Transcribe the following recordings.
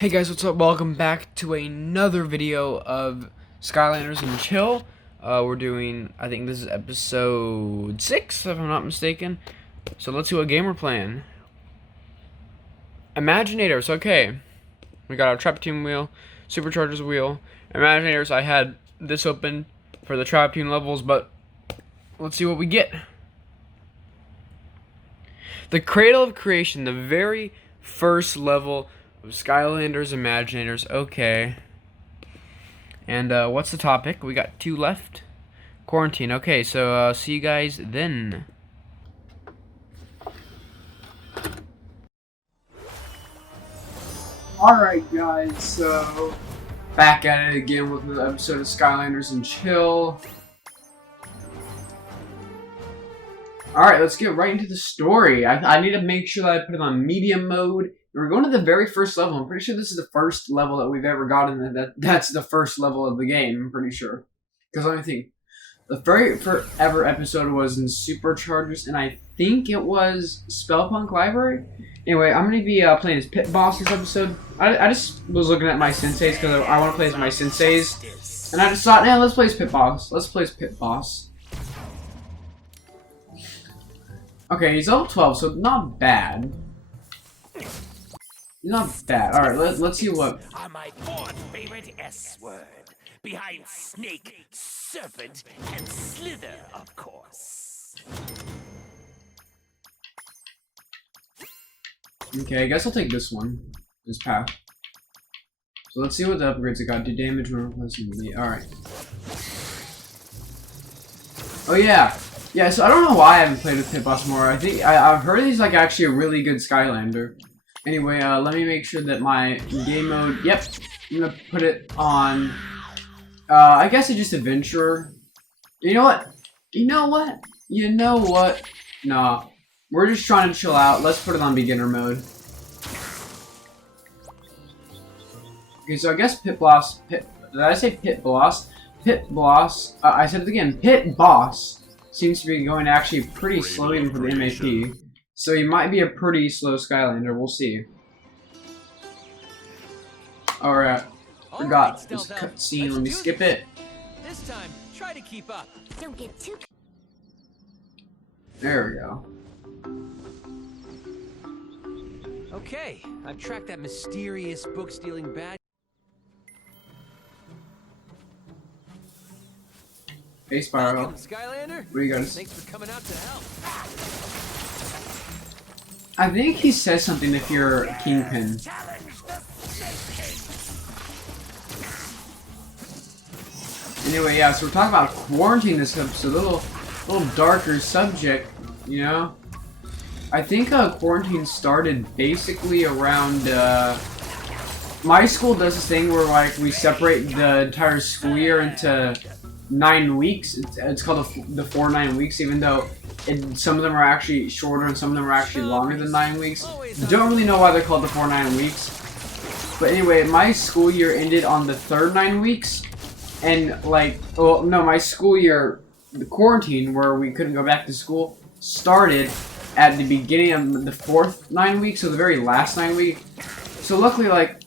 Hey guys, what's up? Welcome back to another video of Skylanders and Chill. We're doing, I think this is episode 6, if I'm not mistaken. So let's see what game we're playing. Imaginators, okay. We got our Trap Team wheel, Superchargers wheel. Imaginators, I had this open for the Trap Team levels, but let's see what we get. The Cradle of Creation, the very first level of Skylanders Imaginators, okay. And what's the topic? We got 2 left. Quarantine, okay, so see you guys then. Alright guys, so back at it again with another episode of Skylanders and Chill. Alright, let's get right into the story. I need to make sure that I put it on medium mode. We're going to the very first level. I'm pretty sure this is the first level that we've ever gotten. That's the first level of the game, I'm pretty sure. Because let me think. The very first ever episode was in Superchargers, and I think it was Spellpunk Library. Anyway, I'm going to be playing as Pit Boss this episode. I just was looking at my senseis because I want to play as my senseis. And I just thought, let's play as Pit Boss. Let's play as Pit Boss. Okay, he's level 12, so not bad. Not bad. Alright, let's see what... Are my fourth favorite S word. Behind snake, serpent, and slither, of course. Okay, I guess I'll take this one. This path. So let's see what the upgrades I got. Do damage when replacing the... Alright. Oh yeah! Yeah, so I don't know why I haven't played with Pit Boss more. I think I've heard he's like actually a really good Skylander. Anyway, let me make sure that my game mode. Yep, I'm gonna put it on. I guess it's just Adventurer. You know what? You know what? You know what? Nah, we're just trying to chill out. Let's put it on beginner mode. Okay, so I guess Pit Boss. Did I say Pit Boss? Pit Boss. I said it again. Pit Boss seems to be going actually pretty slow even for the MAP. So he might be a pretty slow Skylander. We'll see. Alright. Forgot this cutscene. Let me skip it. This time, try to keep up. Don't get too. There we go. Okay, I've tracked that mysterious book-stealing bad. Hey, Spyro. Welcome, Skylander. What do you got? Thanks for coming out to help. I think he says something if you're Kingpin. Anyway, yeah, so we're talking about quarantine this episode. A little darker subject, you know? I think quarantine started basically around, my school does this thing where, like, we separate the entire school year into 9 weeks. It's called the 4-9 weeks, even though some of them are actually shorter and some of them are actually longer than 9 weeks. Don't really know why they're called the 4-9 weeks. But anyway, my school year ended on the third 9 weeks. And like, well, no, my school year, the quarantine where we couldn't go back to school, started at the beginning of the fourth 9 weeks, so the very last 9 weeks. So luckily, like,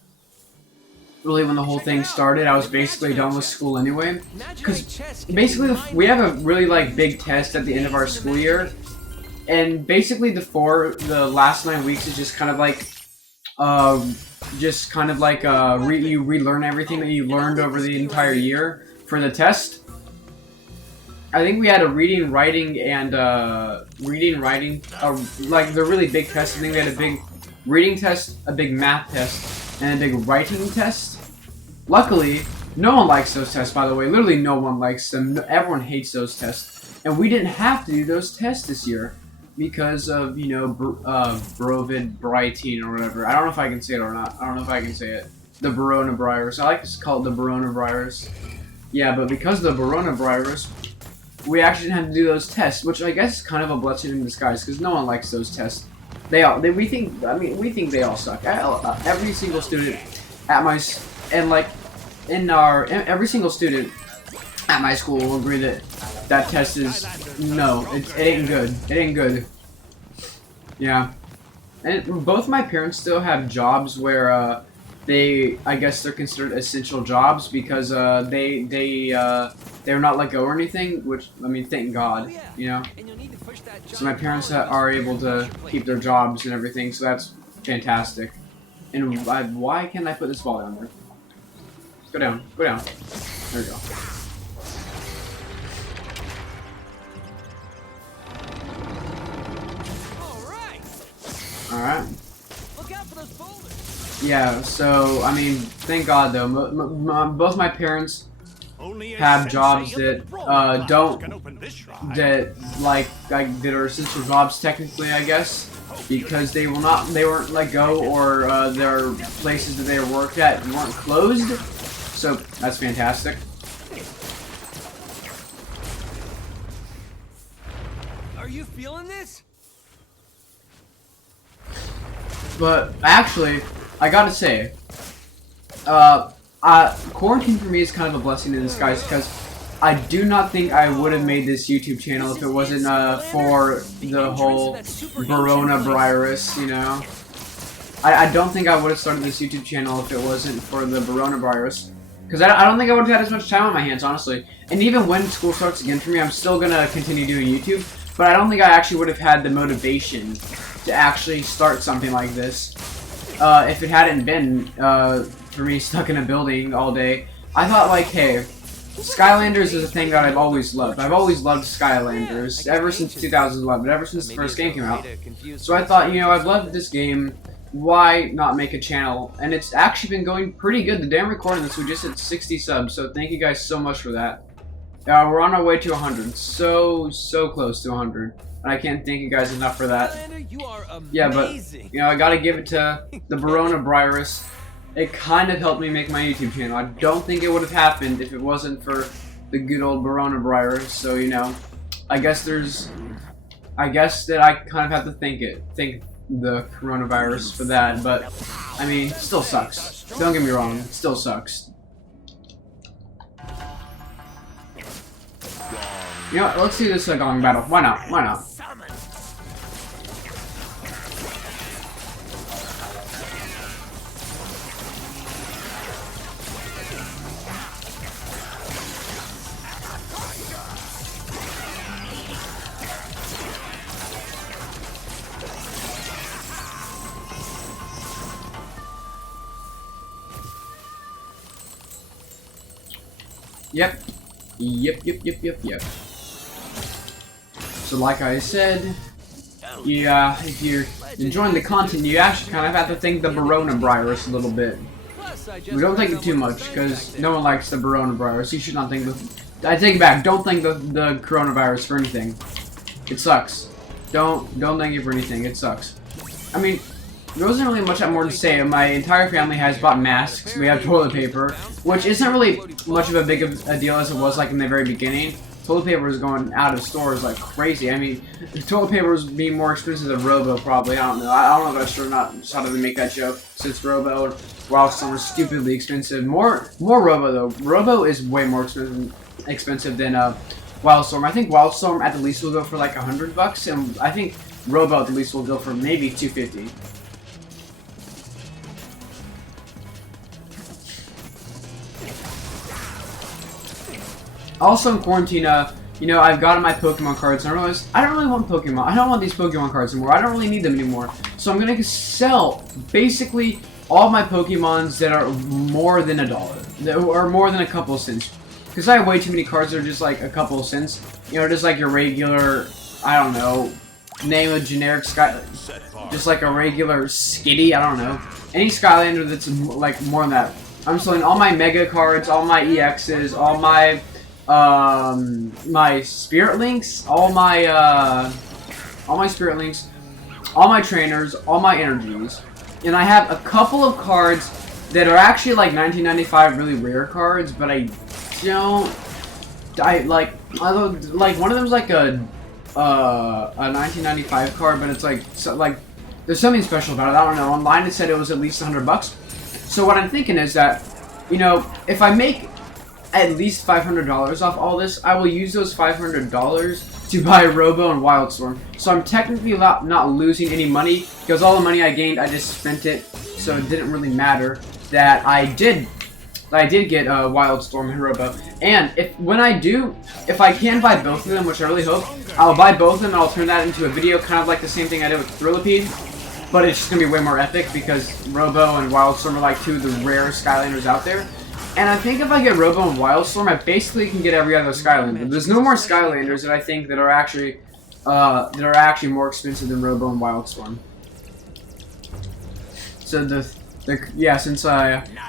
really when the whole thing started, I was basically done with school anyway. Because basically, we have a really, like, big test at the end of our school year. And basically, the last 9 weeks is just kind of like, you relearn everything that you learned over the entire year for the test. I think we had a reading, writing, like, the really big tests. I think we had a big reading test, a big math test, and a big writing test. Luckily, no one likes those tests, by the way. Literally no one likes them. Everyone hates those tests. And we didn't have to do those tests this year because of, you know, Brighteen or whatever. I don't know if I can say it or not. I don't know if I can say it. The coronavirus. I like to call it the coronavirus. Yeah, but because of the coronavirus, we actually didn't have to do those tests, which I guess is kind of a blessing in disguise because no one likes those tests. We think they all suck. Every single student at my, every single student at my school will agree that that test is, no, it ain't good. It ain't good. Yeah. And both my parents still have jobs where I guess they're considered essential jobs because they're not let go or anything. Which, I mean, thank God, you know. So my parents are able to keep their jobs and everything, so that's fantastic. And why can't I put this ball down there? Go down, go down. There we go. Alright. Yeah, so, I mean, thank God though. Both my parents have jobs that that are essential jobs technically, I guess, because they weren't let go, or their places that they worked at weren't closed. So that's fantastic. Are you feeling this? But actually, I gotta say, quarantine for me is kind of a blessing in disguise, because I do not think I would have made this YouTube channel if it wasn't for the whole coronavirus, you know. I don't think I would have started this YouTube channel if it wasn't for the coronavirus. Because I don't think I would have had as much time on my hands, honestly. And even when school starts again for me, I'm still going to continue doing YouTube. But I don't think I actually would have had the motivation to actually start something like this. If it hadn't been for me stuck in a building all day. I thought, like, hey, Skylanders is a thing that I've always loved. I've always loved Skylanders ever since 2011, ever since the first game came out. So I thought, you know, I've loved this game. Why not make a channel? And it's actually been going pretty good. The day I'm recording this, we just hit 60 subs, so thank you guys so much for that. We're on our way to 100. So close to 100. And I can't thank you guys enough for that. Yeah, but, you know, I gotta give it to the coronavirus. It kind of helped me make my YouTube channel. I don't think it would have happened if it wasn't for the good old coronavirus. So, you know, I guess that I kind of have to thank the coronavirus for that, but I mean, it still sucks. Don't get me wrong, it still sucks. You know what, let's see this Gong battle. Why not? Why not? Yep. So like I said, if you're enjoying the content, you actually kind of have to thank the coronavirus a little bit. We don't thank it too much, because no one likes the coronavirus. You should not thank I take it back, don't thank the coronavirus for anything. It sucks. Don't thank it for anything, it sucks. I mean, there wasn't really much more to say. My entire family has bought masks. We have toilet paper, which isn't really much of a big a deal as it was like in the very beginning. Toilet paper is going out of stores like crazy. I mean, toilet paper is being more expensive than Robo probably. I don't know. I don't know if I should not how to make that joke since Robo and Wildstorm are stupidly expensive. More Robo though. Robo is way more expensive than Wildstorm. I think Wildstorm at the least will go for like $100, and I think Robo at the least will go for maybe $250. Also in quarantine, you know, I've gotten my Pokemon cards, and I realized I don't really want Pokemon. I don't want these Pokemon cards anymore. I don't really need them anymore. So I'm gonna sell basically all my Pokemons that are more than $1, that are more than a couple of cents. Because I have way too many cards that are just like a couple of cents. You know, just like your regular, I don't know, name a generic just like a regular Skitty. I don't know, any Skylander that's like more than that. I'm selling all my Mega cards, all my EXs, all my my Spirit Links, all my Spirit Links, all my trainers, all my energies, and I have a couple of cards that are actually like 1995 really rare cards, but I like one of them's like a 1995 card, but it's like there's something special about it. I don't know. Online it said it was at least $100. So what I'm thinking is that, you know, if I make at least $500 off all this, I will use those $500 to buy Robo and Wildstorm. So I'm technically not losing any money, because all the money I gained, I just spent it, so it didn't really matter. that I did get Wildstorm and Robo, and if I can buy both of them, which I really hope, I'll buy both of them and I'll turn that into a video, kind of like the same thing I did with Thrillipede, but it's just gonna be way more epic because Robo and Wildstorm are like two of the rarest Skylanders out there. And I think if I get Robo and Wildstorm, I basically can get every other Skylander. There's no more Skylanders that I think that are actually more expensive than Robo and Wildstorm. So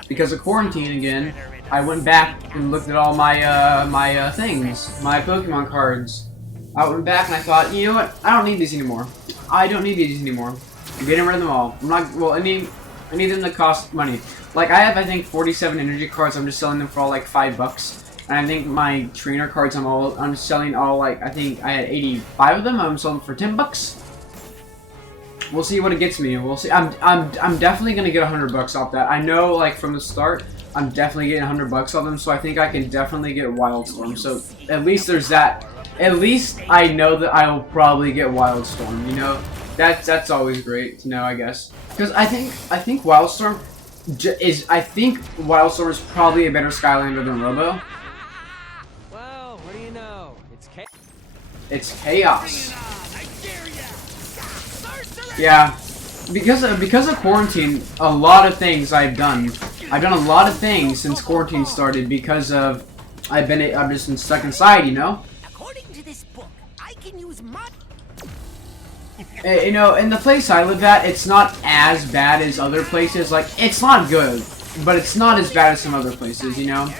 because of quarantine again, I went back and looked at all my things, my Pokemon cards. I went back and I thought, you know what? I don't need these anymore. I don't need these anymore. I'm getting rid of them all. I'm not. Well, I need them to cost money. Like I have, I think 47 energy cards. I'm just selling them for all like $5. And I think my trainer cards, I'm selling all like I think I had 85 of them. I'm selling for $10. We'll see what it gets me. We'll see. I'm definitely gonna get $100 off that. I know, like from the start, I'm definitely getting $100 off them. So I think I can definitely get Wildstorm. So at least there's that. At least I know that I'll probably get Wildstorm. You know, that's always great to know, I guess. Because I think Wildstorm is probably a better Skylander than Robo. Well, what do you know? It's chaos. Yeah, because of quarantine, a lot of things I've done. I've done a lot of things since quarantine started because of I've just been stuck inside, you know. According to this book, I can use mud. You know, in the place I live at, it's not as bad as other places. Like, it's not good, but it's not as bad as some other places, you know.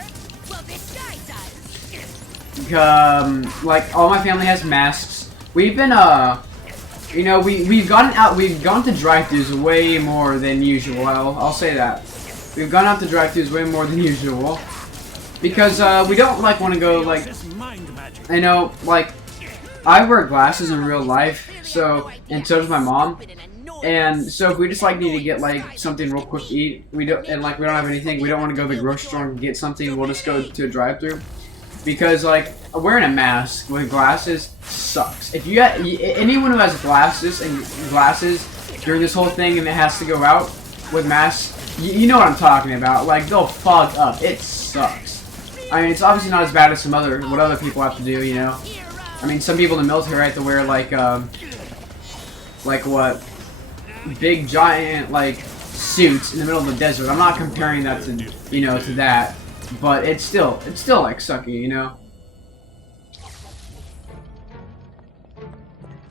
Like all my family has masks. We've been you know, we've gone to drive-thrus way more than usual. I'll say that. We've gone out to drive-thrus way more than usual because we don't like want to go like. I know, like I wear glasses in real life, and so does my mom. And so if we just like need to get like something real quick to eat, we don't have anything. We don't want to go to the grocery store and get something. We'll just go to a drive-thru. Because like wearing a mask with glasses sucks. If you anyone who has glasses during this whole thing and it has to go out with masks, you know what I'm talking about. Like they'll fog up. It sucks. I mean, it's obviously not as bad as what other people have to do. You know, I mean, some people in the military have to wear like what big giant like suits in the middle of the desert. I'm not comparing that to to that. But it's still like sucky, you know.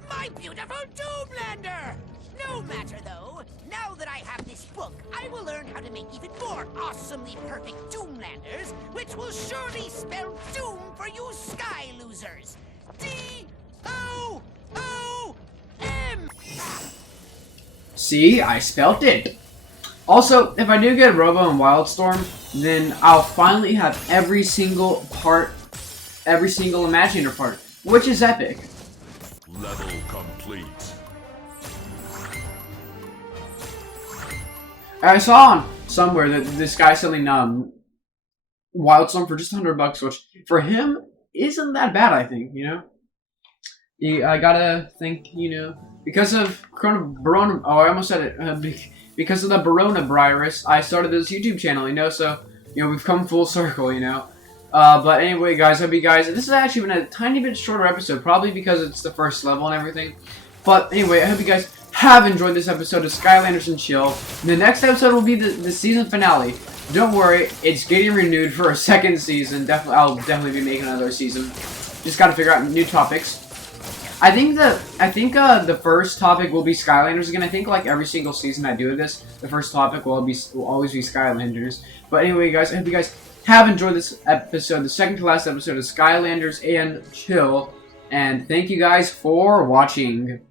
My beautiful Doomlander! No matter though, now that I have this book, I will learn how to make even more awesomely perfect Doomlanders, which will surely spell doom for you Sky Losers. D-O-O-M! See, I spelt it. Also, if I do get Robo and Wildstorm, then I'll finally have every single Imaginator part, which is epic. Level complete. I saw somewhere that this guy's selling Wildstorm for just $100, which for him isn't that bad, I think, you know. I gotta think, you know, because of Corona. Oh, I almost said it. Because of the coronavirus, I started this YouTube channel, you know, so, you know, we've come full circle, you know. But anyway, guys, I hope you guys, this has actually been a tiny bit shorter episode, probably because it's the first level and everything. But anyway, I hope you guys have enjoyed this episode of Skylanders and Chill. The next episode will be the season finale. Don't worry, it's getting renewed for a second season. I'll definitely be making another season. Just gotta figure out new topics. I think the first topic will be Skylanders again. I think like every single season I do this, the first topic will always be Skylanders. But anyway, guys, I hope you guys have enjoyed this episode, the second to last episode of Skylanders and Chill. And thank you guys for watching.